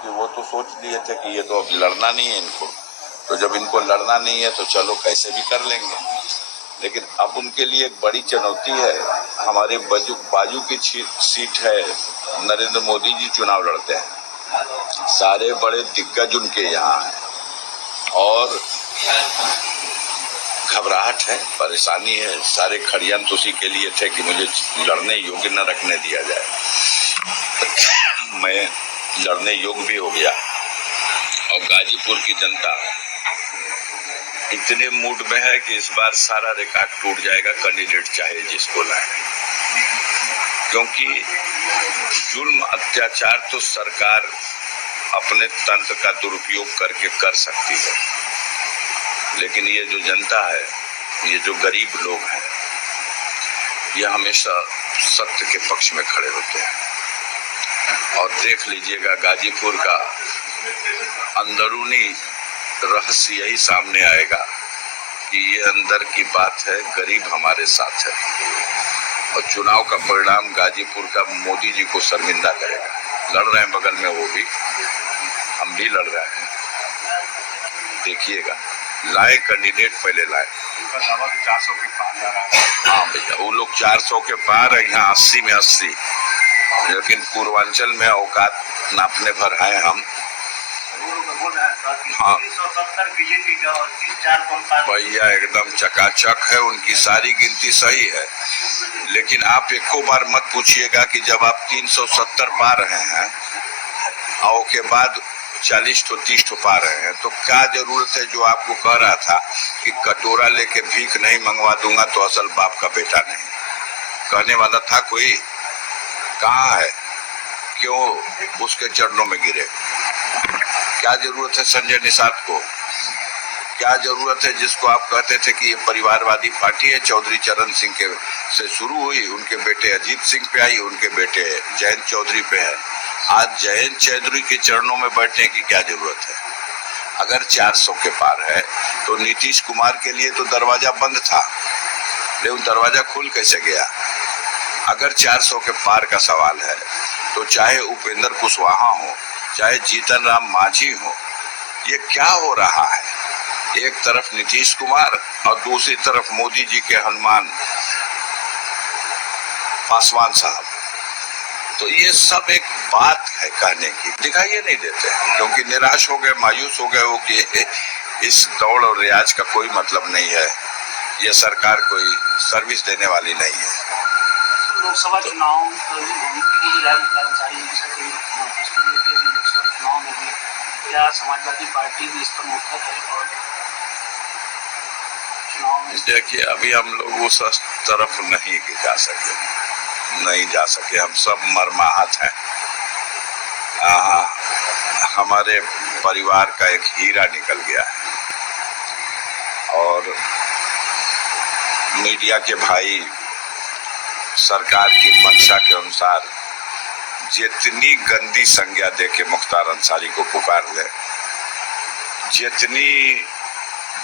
क्योंकि वो तो सोच लिए थे कि ये तो अब लड़ना नहीं है इनको, तो जब इनको लड़ना नहीं है तो चलो कैसे भी कर लेंगे। लेकिन अब उनके लिए एक बड़ी चुनौती है। हमारे बाजू की सीट है, नरेंद्र मोदी जी चुनाव लड़ते हैं, सारे बड़े दिग्गज उनके यहाँ हैं और घबराहट है, परेशानी है। सारे खड़ियंत्र उसी के लिए थे कि मुझे लड़ने योग्य न रखने दिया जाए। मैं लड़ने योग्य भी हो गया और गाजीपुर की जनता इतने मूड में है कि इस बार सारा रिकॉर्ड टूट जाएगा, कैंडिडेट चाहे जिसको लाए, क्योंकि जुल्म अत्याचार तो सरकार अपने तंत्र का दुरुपयोग करके कर सकती है, लेकिन ये जो जनता है, ये जो गरीब लोग हैं, ये हमेशा सत्य के पक्ष में खड़े होते हैं। और देख लीजिएगा गाजीपुर का अंदरूनी रहस्य यही सामने आएगा कि ये अंदर की बात है, गरीब हमारे साथ है और चुनाव का परिणाम गाजीपुर का मोदी जी को शर्मिंदा करेगा। लड़ रहे हैं बगल में वो भी, हम भी लड़ रहे हैं, देखिएगा। लाए कैंडिडेट, पहले लाए। 400 के पार जा रहा है। हाँ भैया, वो लोग 400 के पार है, यहाँ 80 में 80, लेकिन पूर्वांचल में औकात नापने भर है हम। हाँ बीजेपी का और 4 भैया एकदम चकाचक है, उनकी सारी गिनती सही है, लेकिन आप एको बार मत पूछिएगा कि जब आप 370 पा रहे हैं और के बाद 40 तो 30 तो पा रहे हैं, तो क्या जरूरत है जो आपको कह रहा था कि कटोरा लेके भीख नहीं मंगवा दूंगा तो असल बाप का बेटा नहीं, कहने वाला था कोई? कहाँ है? क्यों उसके चरणों में गिरे? क्या जरूरत है संजय निषाद को? क्या जरूरत है जिसको आप कहते थे कि ये परिवारवादी पार्टी है, चौधरी चरण सिंह के से शुरू हुई, उनके बेटे अजीत सिंह पे आई, उनके बेटे जयंत चौधरी पे है, आज जयंत चौधरी के चरणों में बैठने की क्या जरूरत है? अगर 400 के पार है तो नीतीश कुमार के लिए तो दरवाजा बंद था, लेकिन दरवाजा खुल कैसे गया? अगर 400 के पार का सवाल है तो चाहे उपेंद्र कुशवाहा हो, चाहे जीतन राम मांझी हो, ये क्या हो रहा है? एक तरफ नीतीश कुमार और दूसरी तरफ मोदी जी के हनुमान पासवान साहब। तो ये सब एक बात है कहने की, दिखाई नहीं देते, क्योंकि निराश हो गए, मायूस हो गए हो कि इस दौड़ और रियाज का कोई मतलब नहीं है, ये सरकार कोई सर्विस देने वाली नहीं है। लोकसभा चुनाव में भी क्या समाजवादी पार्टी भी इस पर मुखर है? और देखिए, अभी हम लोग उस तरफ नहीं जा सके, हम सब मरमाहत हैं। हमारे परिवार का एक हीरा निकल गया है और मीडिया के भाई सरकार की मंशा के अनुसार जितनी गंदी संज्ञा देके मुख्तार अंसारी को पुकार ले, जितनी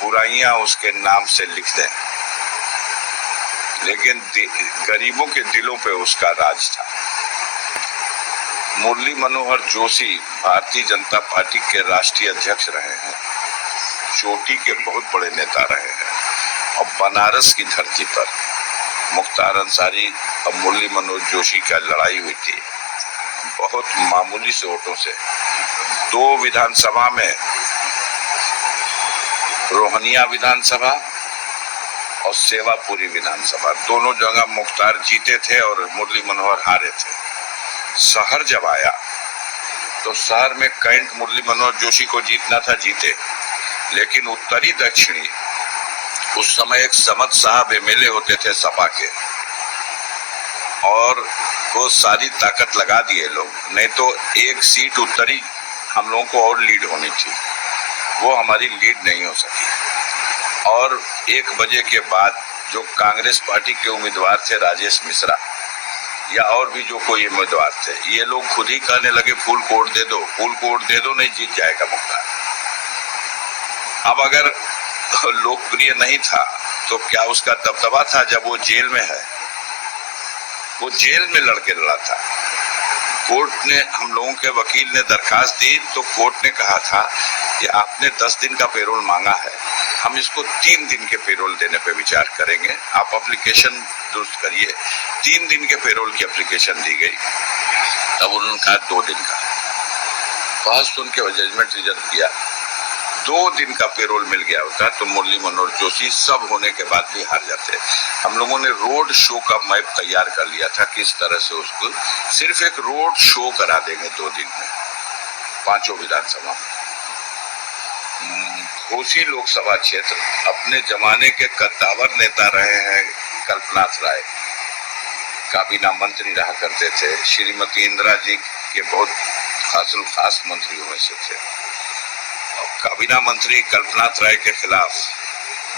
बुराइयां उसके नाम से लिख दें, लेकिन गरीबों के दिलों पे उसका राज था। मुरली मनोहर जोशी भारतीय जनता पार्टी के राष्ट्रीय अध्यक्ष रहे हैं, चोटी के बहुत बड़े नेता रहे हैं और बनारस की धरती पर मुख्तार अंसारी और मुरली मनोहर जोशी का लड़ाई हुई थी, बहुत मामूली से वोटों से। 2 विधानसभा में, रोहनिया विधानसभा और सेवापुरी विधानसभा, दोनों जगह मुख्तार जीते थे और मुरली मनोहर हारे थे। शहर जब आया तो शहर में कैंट मुरली मनोहर जोशी को जीतना था, जीते, लेकिन उत्तरी दक्षिणी उस समय एक समद साहब एमएलए होते थे सपा के, और वो सारी ताकत लगा दिए लोग, नहीं तो एक सीट उत्तरी हम लोगों को और लीड होनी थी, वो हमारी लीड नहीं हो सकी। और 1 बजे के बाद जो कांग्रेस पार्टी के उम्मीदवार थे, राजेश मिश्रा या और भी जो कोई उम्मीदवार थे, ये लोग खुद ही कहने लगे फुल कोड दे दो, फुल कोड दे दो, नहीं जीत जाएगा मुख्तार। अब अगर लोकप्रिय नहीं था तो क्या उसका दबदबा था? जब वो जेल में है, वो जेल में लड़के लड़ा था, कोर्ट ने, हम लोगों के वकील ने दरखास्त दी तो कोर्ट ने कहा था कि आपने 10 दिन का पेरोल मांगा है, हम इसको 3 दिन के पेरोल देने पे विचार करेंगे, आप एप्लीकेशन दुरुस्त करिए। 3 दिन के पेरोल की एप्लीकेशन दी गई, तब उन्होंने कहा 2 दिन का। बहस सुन के जजमेंट रिजर्व किया, 2 दिन का पेरोल मिल गया होता तो मुरली मनोहर जोशी सब होने के बाद भी हार जाते। हम लोगों ने रोड शो का मैप तैयार कर लिया था, किस तरह से उसको सिर्फ एक रोड शो करा देंगे 2 दिन में 5 विधानसभा में। घोसी लोकसभा क्षेत्र अपने जमाने के कद्दावर नेता रहे हैं कल्पनाथ राय, काबीना मंत्री रहा करते थे, श्रीमती इंदिरा जी के बहुत खास मंत्रियों में से थे। काबीना मंत्री कल्पनाथ राय के खिलाफ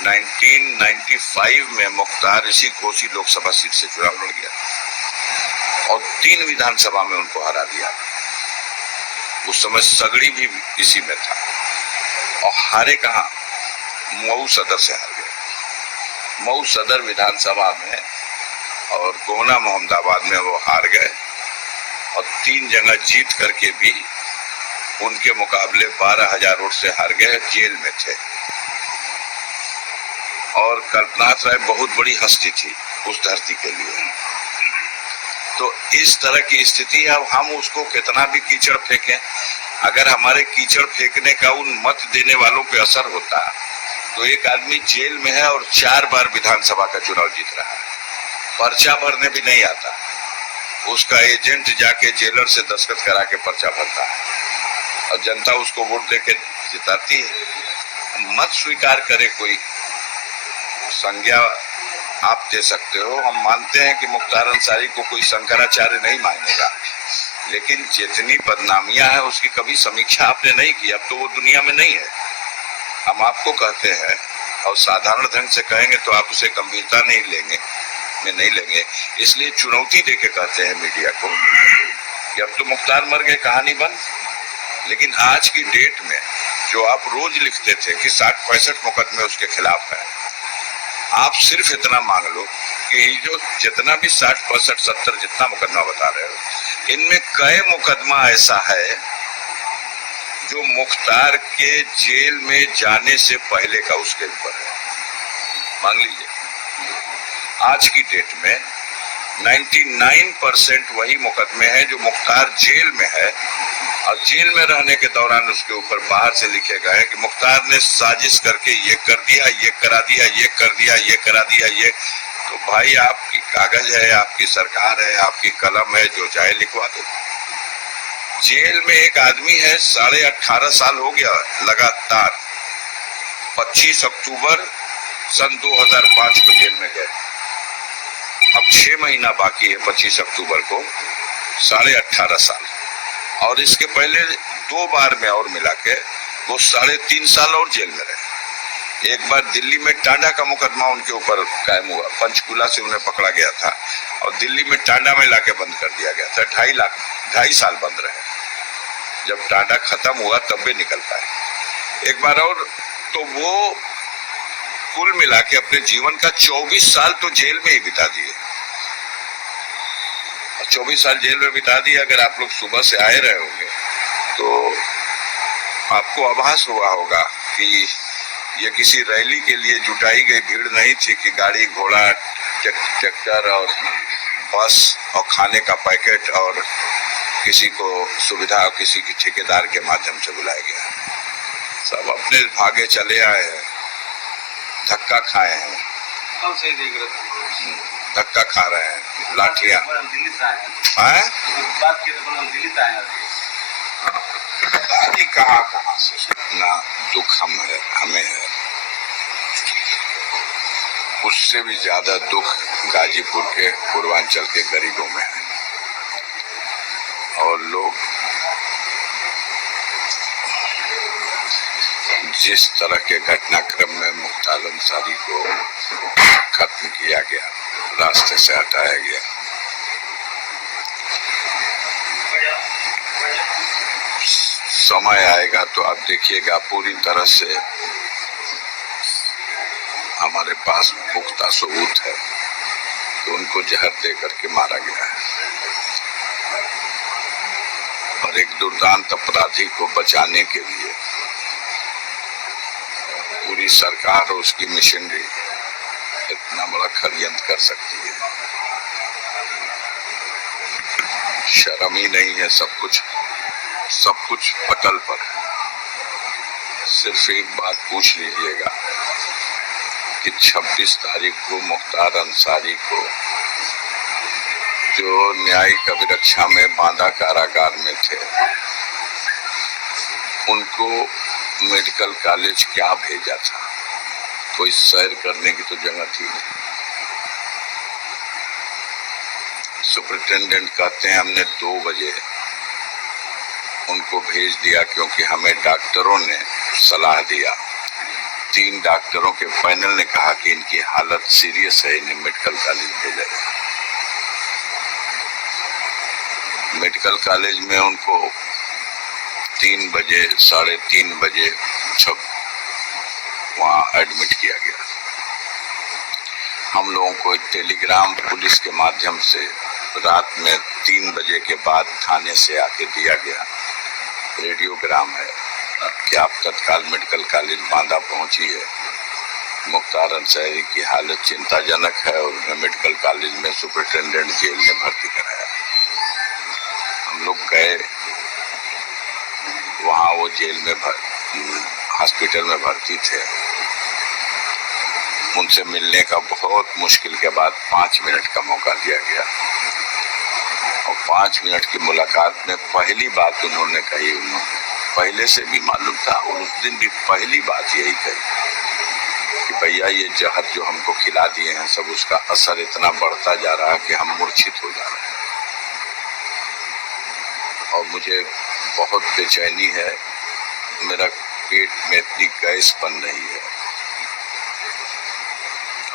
1995 में मुख्तार इसी घोसी लोकसभा सीट से चुनाव लड़ गया और 3 विधानसभा में उनको हरा दिया। उस समय सगड़ी भी इसी में था और हारे कहाँ, मऊ सदर से हार गए। मऊ सदर विधानसभा में और गोहना मोहम्मदाबाद में वो हार गए और 3 जगह जीत करके भी उनके मुकाबले 12,000 वोट से हार गए, जेल में थे। और कल्पनाथ राय बहुत बड़ी हस्ती थी उस धरती के लिए। तो इस तरह की स्थिति है। हम उसको कितना भी कीचड़ फेंकें, अगर हमारे कीचड़ फेंकने का उन मत देने वालों पे असर होता तो एक आदमी जेल में है और 4 बार विधानसभा का चुनाव जीत रहा है, पर्चा भरने भी नहीं आता, उसका एजेंट जाके जेलर से दस्तखत करा के पर्चा भरता है और जनता उसको वोट देके जिताती है। मत स्वीकार करे कोई, संज्ञा आप दे सकते हो। हम मानते हैं कि मुख्तार अंसारी को कोई शंकराचार्य नहीं मानेगा, लेकिन जितनी बदनामियां हैं उसकी कभी समीक्षा आपने नहीं की। अब तो वो दुनिया में नहीं है। हम आपको कहते हैं और साधारण ढंग से कहेंगे तो आप उसे गंभीरता नहीं लेंगे, इसलिए चुनौती देके कहते हैं मीडिया को कि अब तो मुख्तार मर गए, कहानी बंद। लेकिन आज की डेट में जो आप रोज लिखते थे कि 60-65 मुकदमे उसके खिलाफ हैं, आप सिर्फ इतना मांग लो कि जो जितना भी 60-65-70 जितना मुकदमा बता रहे हो, इनमें कई मुकदमा ऐसा है जो मुख्तार के जेल में जाने से पहले का उसके ऊपर है। मान लीजिए आज की डेट में 99% वही मुकदमे हैं जो मुख्तार जेल में है और जेल में रहने के दौरान उसके ऊपर बाहर से लिखे गए हैं कि मुख्तार ने साजिश करके ये कर दिया, ये करा दिया, ये कर दिया, ये करा दिया, ये। तो भाई आपकी कागज है, आपकी सरकार है, आपकी कलम है, जो चाहे लिखवा दो। जेल में एक आदमी है 18.5 साल हो गया लगातार, 25 अक्टूबर सन 2005 को जेल में गए, अब 6 महीना बाकी है 25 अक्टूबर को, 18.5 साल। और इसके पहले 2 बार में और मिला के वो 3.5 साल और जेल में रहे। एक बार दिल्ली में टांडा का मुकदमा उनके ऊपर कायम हुआ, पंचकुला से उन्हें पकड़ा गया था और दिल्ली में टांडा में लाके बंद कर दिया गया था। 2.5 साल बंद रहे, जब टांडा खत्म हुआ तब भी निकल पाए। एक बार और, तो वो कुल मिला के अपने जीवन का 24 साल तो जेल में ही बिता दिए। 24 साल जेल में बिता दिया। अगर आप लोग सुबह से आए रहे होंगे तो आपको आभास हुआ होगा कि ये किसी रैली के लिए जुटाई गई भीड़ नहीं थी कि गाड़ी घोड़ा ट्रैक्टर और बस और खाने का पैकेट और किसी को सुविधा और किसी की ठेकेदार के माध्यम से बुलाया गया। सब अपने भागे चले आए हैं, धक्का खाए हैं, धक्का खा रहे हैं, लाठियां। कहाँ से इतना दुख हमें है, उससे भी ज्यादा दुख गाजीपुर के पूर्वांचल के गरीबों में है। और लोग जिस तरह के घटनाक्रम में मुख्तार अंसारी को खत्म किया गया, रास्ते से हटाया गया, समय आएगा तो आप देखिएगा पूरी तरह से हमारे पास पुख्ता सबूत है कि उनको जहर दे करके मारा गया है। दुर्दांत अपराधी को बचाने के लिए पूरी सरकार और उसकी मिशनरी इतना बड़ा षड्यंत्र कर सकती है? शर्म ही नहीं है। सब कुछ पटल पर है। सिर्फ एक बात पूछ लीजिएगा कि 26 तारीख को मुख्तार अंसारी को, जो न्यायिक अभिरक्षा में बांदा कारागार में थे, उनको मेडिकल कॉलेज क्या भेजा था? कोई सैर करने की तो जगह थी नहीं। सुपरिटेंडेंट कहते हैं हमने 2 बजे उनको भेज दिया क्योंकि हमें डॉक्टरों ने सलाह दिया। 3 डॉक्टरों के पैनल ने कहा कि इनकी हालत सीरियस है, इन्हें मेडिकल कॉलेज भेजा जाए। मेडिकल कॉलेज में उनको 3 बजे 3:30 बजे वहां एडमिट किया गया। हम लोगों को एक टेलीग्राम पुलिस के माध्यम से रात में 3 बजे के बाद थाने से आके दिया गया, रेडियोग्राम है कि आप तत्काल मेडिकल कॉलेज बांदा पहुंचिए, मुख्तार अंसारी की हालत चिंताजनक है और उन्हें मेडिकल कॉलेज में सुपरिटेंडेंट जेल में भर्ती कराया। हम लोग गए वहां, वो जेल में हॉस्पिटल में भर्ती थे। उनसे मिलने का बहुत मुश्किल के बाद 5 मिनट का मौका दिया गया और 5 मिनट की मुलाकात में पहली बात उन्होंने कही, उन्होंने पहले से भी मालूम था और उस दिन भी पहली बात यही कही कि भैया ये जहर जो हमको खिला दिए हैं सब, उसका असर इतना बढ़ता जा रहा है कि हम मूर्छित हो जा रहे हैं और मुझे बहुत बेचैनी है, मेरा पेट में इतनी गैस बन रही है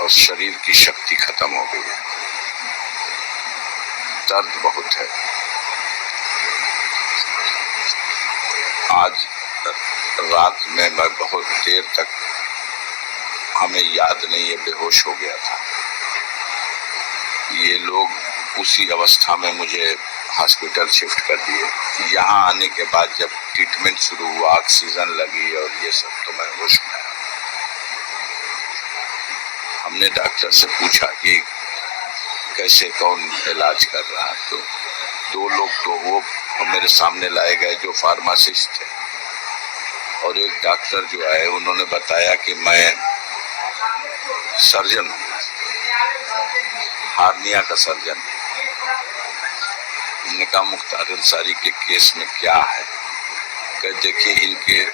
और शरीर की शक्ति खत्म हो गई है, दर्द बहुत है। आज रात में मैं बहुत देर तक, हमें याद नहीं है, बेहोश हो गया था। ये लोग उसी अवस्था में मुझे हॉस्पिटल शिफ्ट कर दिए। यहाँ आने के बाद जब ट्रीटमेंट शुरू हुआ, ऑक्सीजन लगी और ये सब, तो मैं होश में आया। हमने डॉक्टर से पूछा कि कैसे, कौन इलाज कर रहा है, तो 2 लोग तो वो मेरे सामने लाए गए जो फार्मासिस्ट थे और एक डॉक्टर जो आए, उन्होंने बताया कि मैं सर्जन, हार्निया का सर्जन। हमने कहा मुख्तार अंसारी के केस में क्या है? कह देखिए इनके,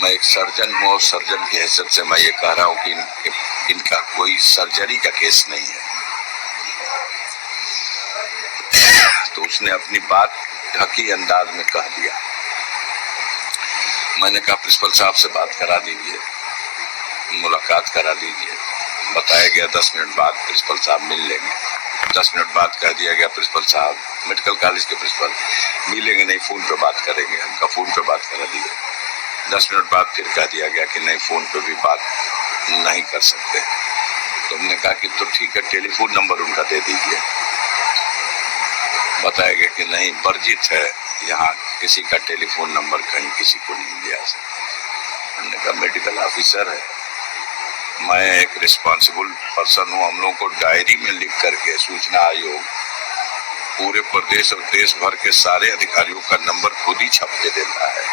मैं एक सर्जन हूँ और सर्जन की हैसियत से मैं ये कह रहा हूँ कि इनका कोई सर्जरी का केस नहीं है। तो उसने अपनी बात ढकी अंदाज में कह दिया। मैंने कहा प्रिंसिपल साहब से बात करा दीजिए, मुलाकात करा दीजिए। बताया गया 10 मिनट बाद प्रिंसिपल साहब मिल लेंगे। 10 मिनट बाद कह दिया गया प्रिंसिपल साहब, मेडिकल कॉलेज के प्रिंसिपल, मिलेंगे नहीं, फोन पे बात करेंगे। उनका फोन पे बात करा दिया। 10 मिनट बाद फिर कह दिया गया कि नहीं, फोन पे भी बात नहीं कर सकते। तो हमने कहा कि तो ठीक है, टेलीफोन नंबर उनका दे दीजिए। बताया गया कि नहीं, वर्जित है, यहाँ किसी का टेलीफोन नंबर कहीं किसी को नहीं दिया सकता। हमने कहा मेडिकल ऑफिसर है, मैं एक रिस्पॉन्सिबल पर्सन हूँ। हम लोगों को डायरी में लिख करके सूचना आयोग पूरे प्रदेश और देश भर के सारे अधिकारियों का नंबर खुद ही छाप के देता है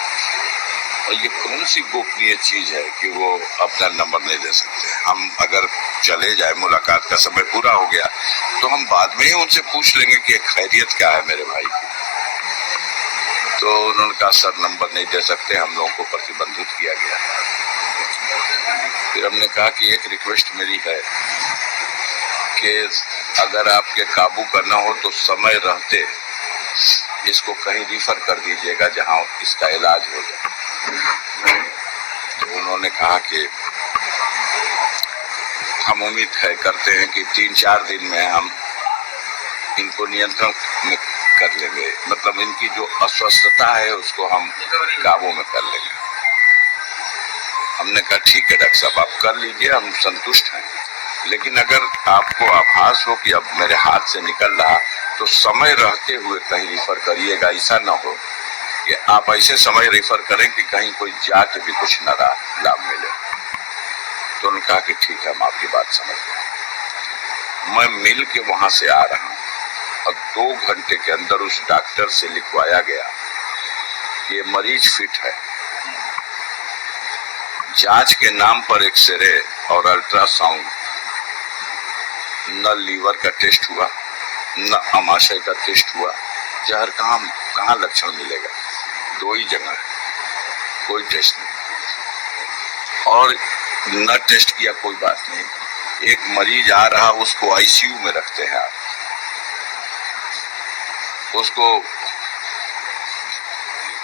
और ये कौन सी गोपनीय चीज है कि वो अपना नंबर नहीं दे सकते। हम अगर चले जाए, मुलाकात का समय पूरा हो गया, तो हम बाद में ही उनसे पूछ लेंगे कि खैरियत क्या है मेरे भाई की। तो उन्होंने कहा सर नंबर नहीं दे सकते, हम लोगों को प्रतिबंधित किया गया। फिर हमने कहा कि एक रिक्वेस्ट मेरी है कि अगर आपके काबू करना हो तो समय रहते इसको कहीं रिफर कर दीजिएगा जहां इसका इलाज हो जाए। तो उन्होंने कहा कि हम उम्मीद करते हैं कि 3-4 दिन में हम इनको नियंत्रण में कर लेंगे, मतलब इनकी जो अस्वस्थता है उसको हम काबू में कर लेंगे। हमने कहा ठीक है डॉक्टर साहब, आप कर लीजिए, हम संतुष्ट हैं, लेकिन अगर आपको आभास हो कि अब मेरे हाथ से निकल रहा तो समय रहते हुए कहीं रिफर करिएगा, ऐसा ना हो कि आप ऐसे समय रेफर करें कि कहीं कोई जाके भी कुछ न लाभ मिले। तो उन्होंने कहा कि ठीक है, हम आपकी बात समझ गए। मैं मिल के वहां से आ रहा हूं और 2 घंटे के अंदर उस डॉक्टर से लिखवाया गया कि ये मरीज फिट है। जांच के नाम पर एक्सरे और अल्ट्रासाउंड, न लीवर का टेस्ट हुआ, न आमाशय का टेस्ट हुआ। जहर कहाँ लक्षण मिलेगा? 2 ही जगह है, कोई टेस्ट नहीं। और न टेस्ट किया, कोई बात नहीं। एक मरीज आ रहा, उसको आईसीयू में रखते हैं आप, उसको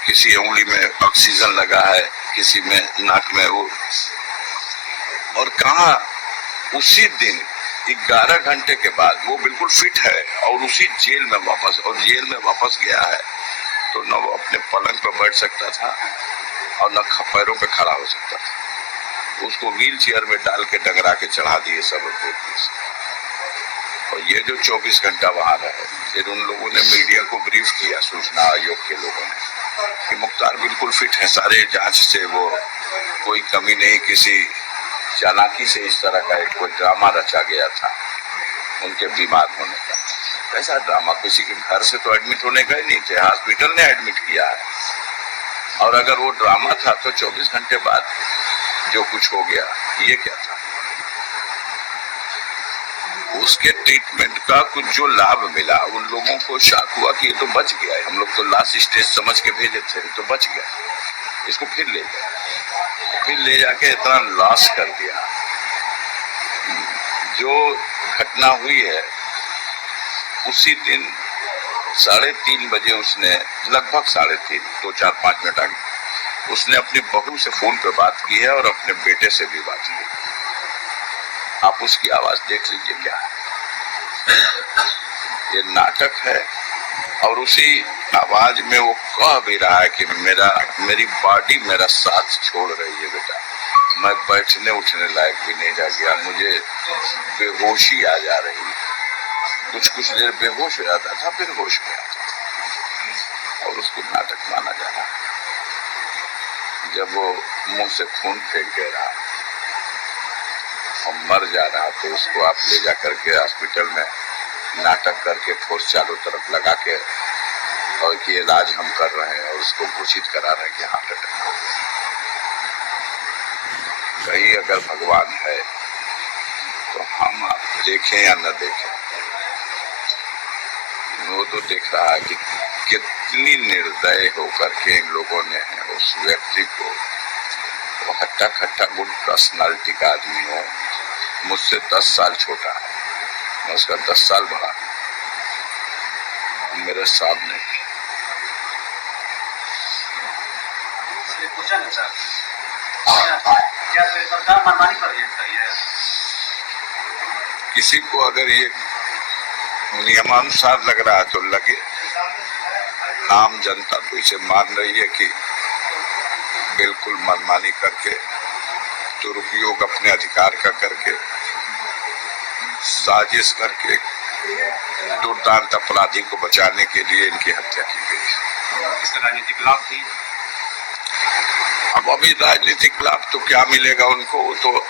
किसी उंगली में ऑक्सीजन लगा है, किसी में नाक में वो, और कहा उसी दिन 11 घंटे के बाद वो बिल्कुल फिट है और उसी जेल में वापस गया है। तो न वो अपने पलंग पर बैठ सकता था और न पैरों पे खड़ा हो सकता था। उसको व्हील चेयर में डाल के डगरा के चढ़ा दिए सब लोग। और ये जो 24 घंटा वहां रहे, फिर उन लोगों ने मीडिया को ब्रीफ किया, सूचना आयोग के लोगों ने, कि मुख्तार बिल्कुल फिट है, सारे जांच से वो कोई कमी नहीं, किसी चालाकी से इस तरह का एक कोई ड्रामा रचा गया था उनके बीमार होने का। ऐसा ड्रामा किसी के घर से तो एडमिट होने गए नहीं थे, हॉस्पिटल ने एडमिट किया है। और अगर वो ड्रामा था तो 24 घंटे बाद जो कुछ हो गया, ये क्या था? उसके ट्रीटमेंट का कुछ जो लाभ मिला, उन लोगों को शक हुआ कि ये तो बच गया है, हम लोग तो लास्ट स्टेज समझ के भेजे थे, तो बच गया, इसको फिर ले गए, फिर ले जाके इतना लॉस कर दिया। जो घटना हुई है उसी दिन 3:30 बजे उसने, लगभग 3:30, 2-4-5 मिनट आगे, उसने अपनी बहू से फोन पे बात की है और अपने बेटे से भी बात की। आप उसकी आवाज देख लीजिए क्या है। ये नाटक है। और उसी आवाज में वो कह भी रहा है कि मेरी बॉडी मेरा साथ छोड़ रही है बेटा, मैं बैठने उठने लायक भी नहीं रह गया, मुझे बेहोशी आ जा रही है। कुछ देर बेहोश हो जाता था, फिर होश में आता था, और उसको नाटक माना जा रहा है। जब वो मुंह से खून फेंक दे रहा और मर जा रहा, तो उसको आप ले जा करके हॉस्पिटल में नाटक करके फोर्स चारों तरफ लगा के और कि इलाज हम कर रहे हैं, और उसको घोषित करा रहे हैं कि हार्ट अटैक हो गया। कहीं अगर भगवान है तो हम आप देखें या न देखें, वो तो देख रहा है कि कितनी निर्दय होकर के इन लोगों ने उस व्यक्ति को, वो हट्टा खट्टा गुड पर्सनालिटी का आदमी हो, मुझसे 10 साल छोटा है, मैं उसका 10 साल बड़ा, मेरे सामने पूछा ना सर, क्या सरकार मनमानी पर है? किसी को अगर ये नियमानुसार लग रहा है तो लगे। आम जनता तो इसे मान रही है कि बिल्कुल मनमानी करके, दुरुपयोग अपने अधिकार का करके, साजिश करके दुर्दांत अपराधी को बचाने के लिए इनकी हत्या की गई। इसका राजनीतिक लाभ थी। अब अभी राजनीतिक लाभ तो क्या मिलेगा उनको, तो